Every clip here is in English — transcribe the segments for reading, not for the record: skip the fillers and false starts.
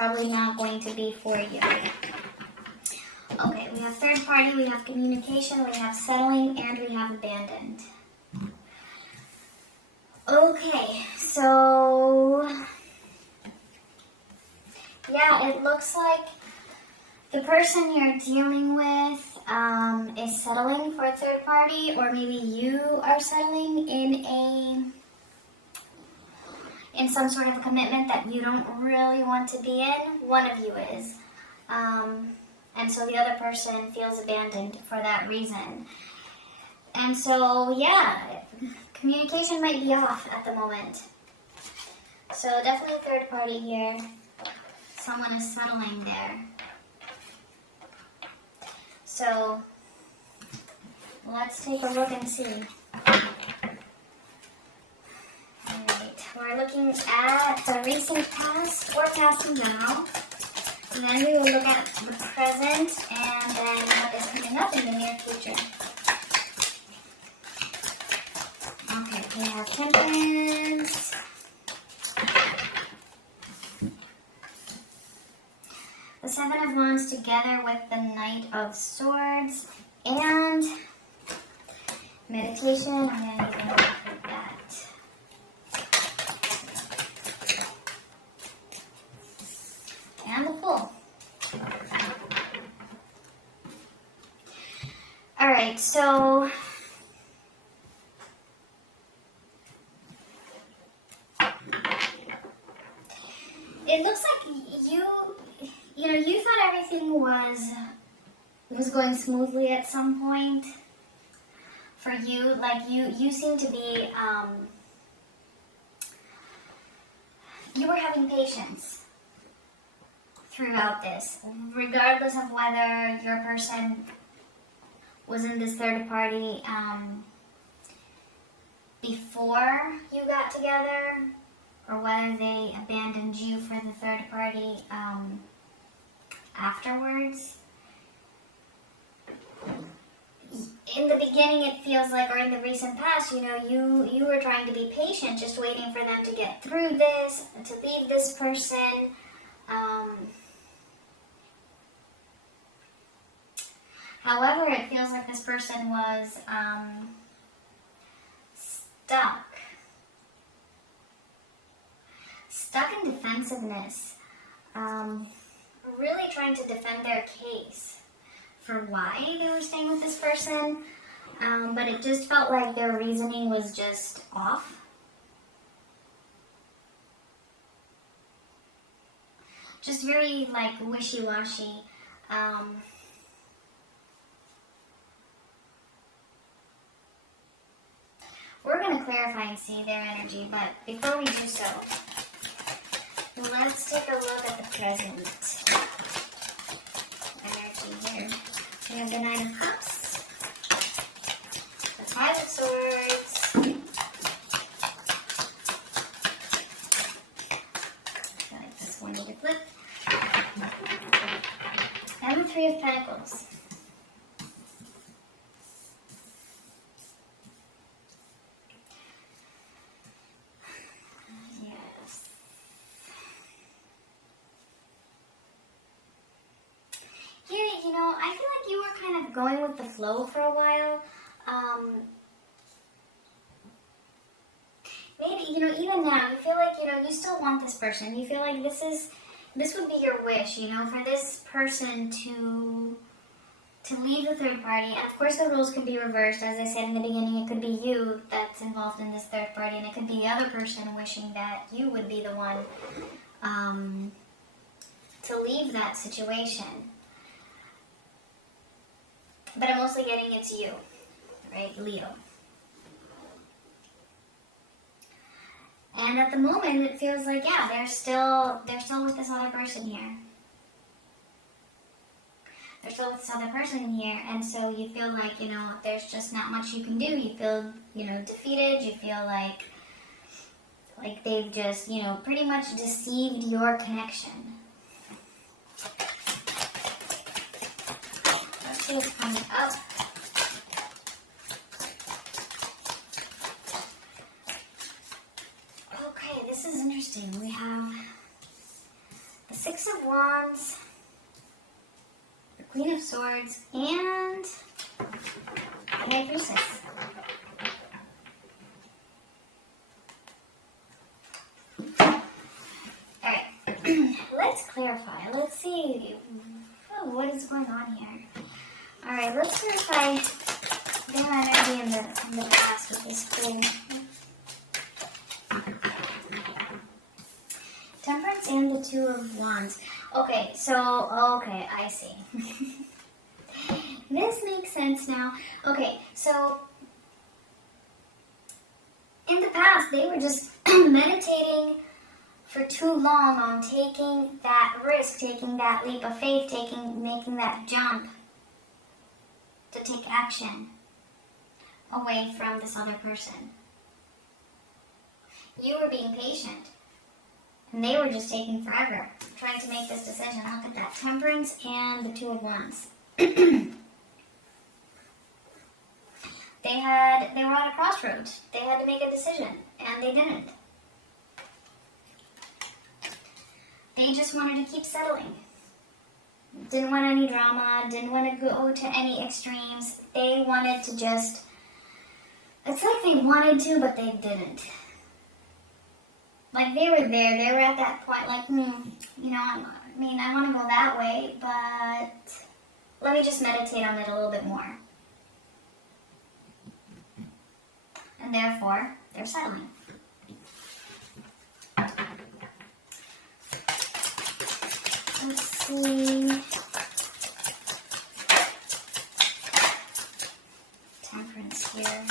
probably not going to be for you. Okay, we have third party, we have communication, we have settling, and we have abandoned. Okay, so yeah, it looks like the person you're dealing with is settling for a third party, or maybe you are settling in some sort of a commitment that you don't really want to be in. One of you is. And so the other person feels abandoned for that reason. And so, yeah, communication might be off at the moment. So definitely third party here. Someone is settling there. So let's take a look and see. Alright, we're looking at the recent past or past in general. And then we will look at the present and then what is coming up in the near future. Okay, we have Temperance. The Seven of Wands together with the Knight of Swords and meditation. I'm going to even look at that. And the Fool. Alright, so it looks like you thought everything was going smoothly at some point for you. Like you seem to be you were having patience throughout this, regardless of whether your person was in this third party before you got together, or whether they abandoned you for the third party afterwards. In the beginning, it feels like, or in the recent past, you were trying to be patient, just waiting for them to get through this, to leave this person. However, it feels like this person was stuck in defensiveness, really trying to defend their case for why they were staying with this person, but it just felt like their reasoning was just off. Just very like wishy-washy. We're going to clarify and see their energy, but before we do so, let's take a look at the present energy here. We have the Nine of Cups, the Five of Swords, I like this one to flip, and the Three of Pentacles. I feel like you were kind of going with the flow for a while. Maybe, even now, you feel like, you still want this person. You feel like this would be your wish, for this person to leave the third party. And of course the roles could be reversed. As I said in the beginning, it could be you that's involved in this third party, and it could be the other person wishing that you would be the one to leave that situation. But I'm mostly getting it's you, right, Leo. And at the moment, it feels like, yeah, they're still with this other person here. They're still with this other person here, and so you feel like, there's just not much you can do. You feel, defeated. You feel like they've just, pretty much deceived your connection. Let's see what's coming up. Okay, this is interesting. We have the Six of Wands, the Queen of Swords, and the High Priestess. Alright, let's clarify. Let's see what is going on here. Alright, let's clarify their energy in the past with this queen. Temperance and the Two of Wands. Okay, I see. This makes sense now. Okay, so in the past, they were just meditating for too long on taking that risk, taking that leap of faith, making that jump to take action away from this other person. You were being patient. And they were just taking forever, trying to make this decision. Look at that. Temperance and the Two of Wands. They were at a crossroads. They had to make a decision, and they didn't. They just wanted to keep settling. Didn't want any drama, didn't want to go to any extremes. They wanted to just, it's like they wanted to, but they didn't. Like, they were there, they were at that point, like, you know, I want to go that way, but let me just meditate on it a little bit more. And therefore, they're settling. Let's see. Temperance here.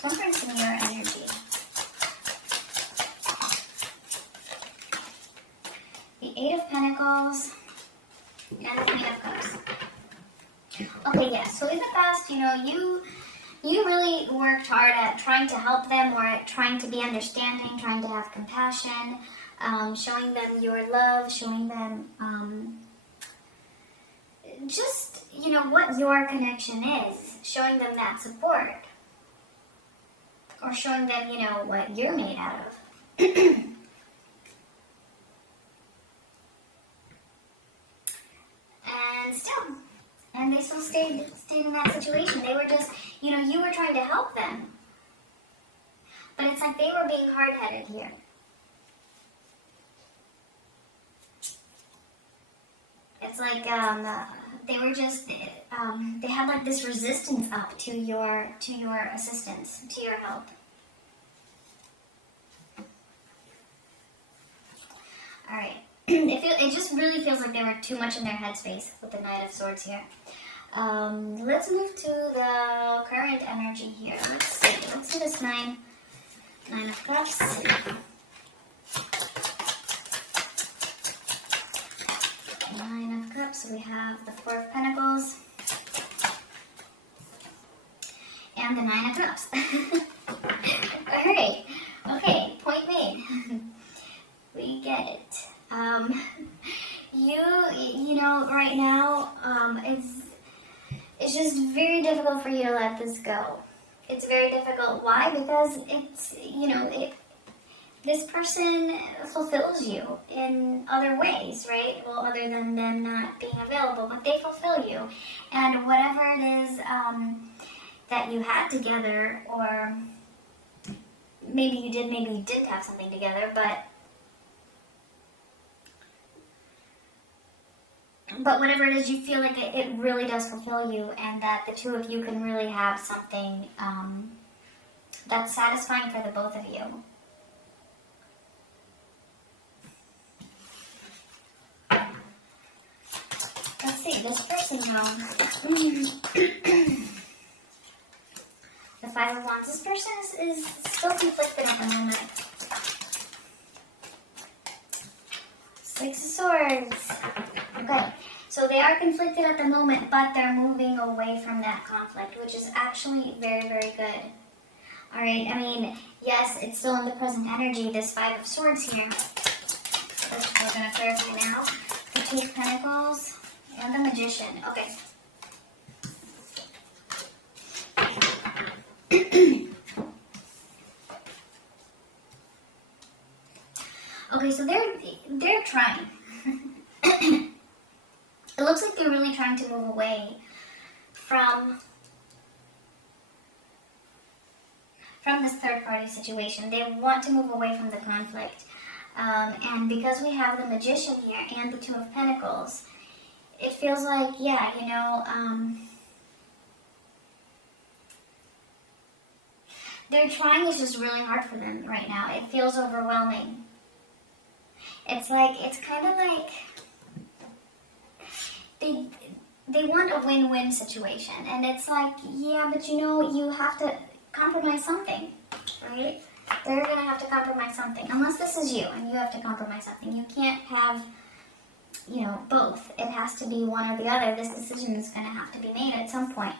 Temperance in your energy. The Eight of Pentacles and the Queen of Cups. Okay, yeah, so in the past, you know, you really worked hard at trying to help them or at trying to be understanding, trying to have compassion, showing them your love, showing them just, you know, what your connection is, showing them that support, or showing them, you know, what you're made out of. And they still stayed in that situation. They were just, you know, you were trying to help them. But it's like they were being hard-headed here. It's like they were just, they had like this resistance up to your assistance, to your help. All right. It just really feels like they were too much in their headspace with the Knight of Swords here. Let's move to the current energy here. Let's see. Let's do this Nine of Cups. Nine of Cups. We have the Four of Pentacles and the Nine of Cups. All right. Okay. Point made. We get it. You know, right now, it's just very difficult for you to let this go. It's very difficult. Why? Because it's, you know, this person fulfills you in other ways, right? Well, other than them not being available, but they fulfill you. And whatever it is that you had together, or maybe you did, maybe you didn't have something together, but whatever it is, you feel like it really does fulfill you, and that the two of you can really have something that's satisfying for the both of you. Let's see, this person though. The Five of Wands. This person is still conflicted at the moment. Six of Swords. Okay, so they are conflicted at the moment, but they're moving away from that conflict, which is actually very, very good. All right, I mean, yes, it's still in the present energy, this Five of Swords here. We're going to clarify now. The Two of Pentacles and the Magician. Okay. Okay, so they're trying. It looks like they're really trying to move away from this third party situation. They want to move away from the conflict. And because we have the Magician here and the Two of Pentacles, it feels like, yeah, you know, they're trying is just really hard for them right now. It feels overwhelming. It's like, it's kind of like they want a win-win situation. And it's like, yeah, but you know, you have to compromise something, right? They're going to have to compromise something. Unless this is you and you have to compromise something. You can't have, you know, both. It has to be one or the other. This decision is going to have to be made at some point.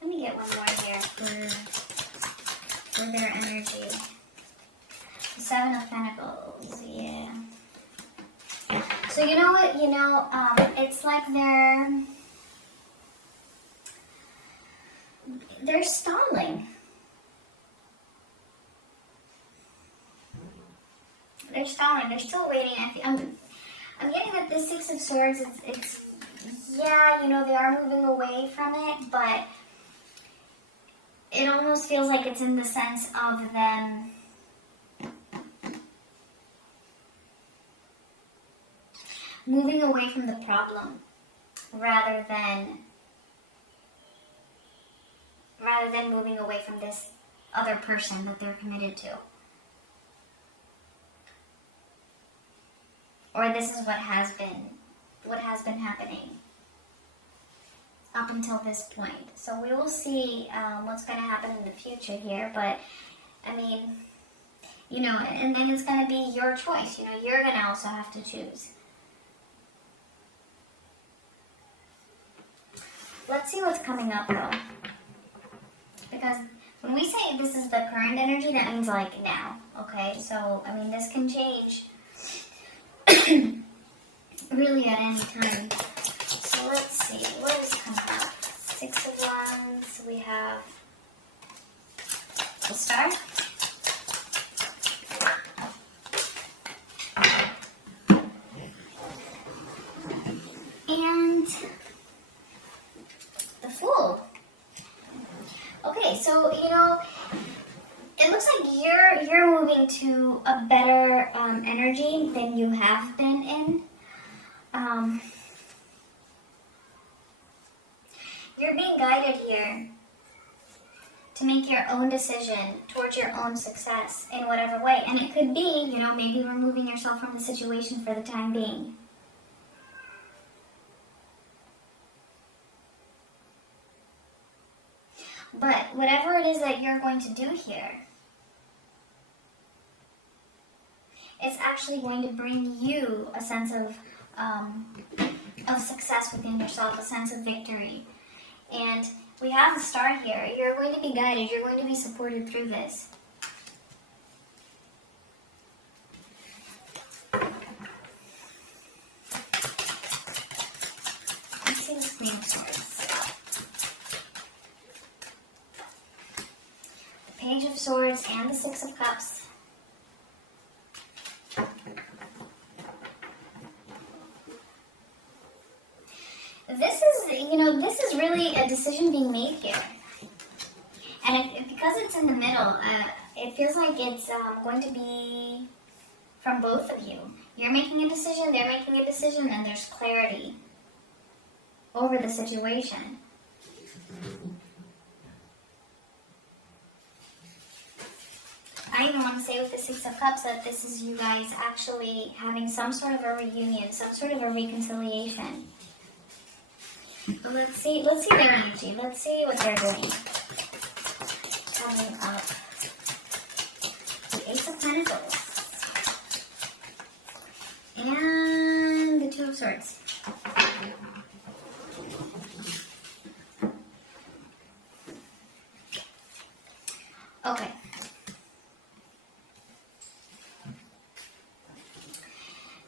Let me get one more here for their energy. The Seven of Pentacles, yeah. So you know what, you know, it's like they're stalling. They're stalling. They're still waiting. I'm getting that the Six of Swords, it's yeah, you know, they are moving away from it, but it almost feels like it's in the sense of them moving away from the problem rather than moving away from this other person that they're committed to. Or this is what has been happening up until this point. So we will see what's going to happen in the future here, but I mean, you know, and then it's going to be your choice. You know, you're going to also have to choose. Let's see what's coming up though. Because when we say this is the current energy, that means like now, okay? So, I mean, this can change really at any time. So let's see, what is coming up? Six of Wands, we have the Star. And the Fool. Okay, so, you know, it looks like you're moving to a better energy than you have been in. You're being guided here to make your own decision towards your own success in whatever way. And it could be, you know, maybe removing yourself from the situation for the time being. But whatever it is that you're going to do here, it's actually going to bring you a sense of success within yourself, a sense of victory. And we have the Star here. You're going to be guided. You're going to be supported through this. Let's see the Queen of Swords. The Page of Swords and the Six of Cups. This is really a decision being made here. And because it's in the middle, it feels like it's going to be from both of you. You're making a decision, they're making a decision, and there's clarity over the situation. I even want to say with the Six of Cups that this is you guys actually having some sort of a reunion, some sort of a reconciliation. But let's see their energy. Let's see what they're doing. Coming up. The Ace of Pentacles. And the Two of Swords. Okay.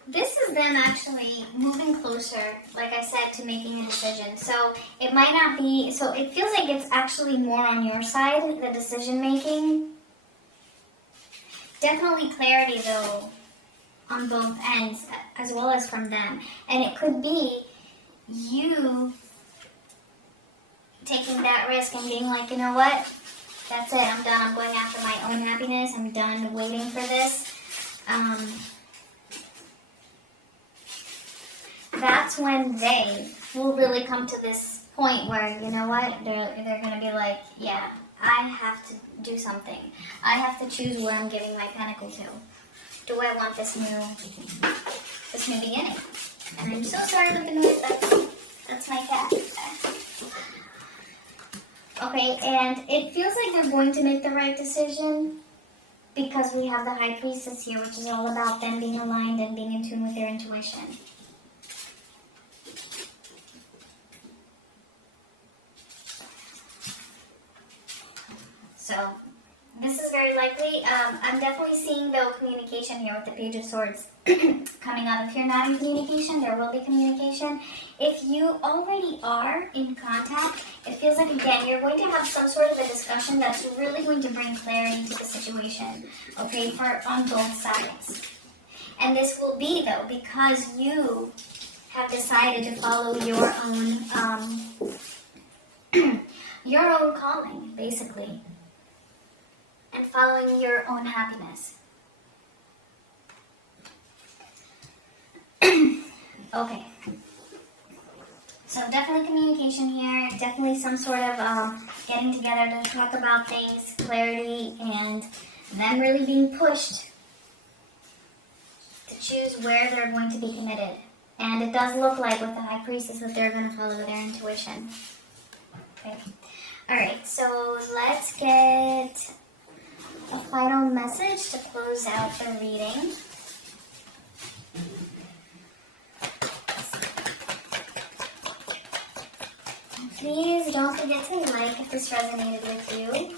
This is them actually moving closer, like I said, to making a decision. So it might not be, so it feels like it's actually more on your side, the decision making. definitely clarity though on both ends, as well as from them. And it could be you taking that risk and being like, you know what? That's it. I'm done. I'm going after my own happiness. I'm done waiting for this. That's when they will really come to this point where, you know what? They're going to be like, yeah, I have to do something. I have to choose where I'm giving my pentacle to. Do I want this new beginning? And I'm so sorry with the noise. That's my cat. Okay, and it feels like they're going to make the right decision because we have the High Priestess here, which is all about them being aligned and being in tune with their intuition. So, this is very likely. I'm definitely seeing, though, communication here with the Page of Swords coming up. If you're not in communication, there will be communication. If you already are in contact, it feels like, again, you're going to have some sort of a discussion that's really going to bring clarity to the situation, okay, on both sides. And this will be, though, because you have decided to follow your own calling, basically. And following your own happiness. Okay. So definitely communication here. Definitely some sort of getting together to talk about things, clarity, and them really being pushed to choose where they're going to be committed. And it does look like with the High Priestess that they're going to follow their intuition. Okay. Alright, so let's get a final message to close out the reading. Please don't forget to like if this resonated with you.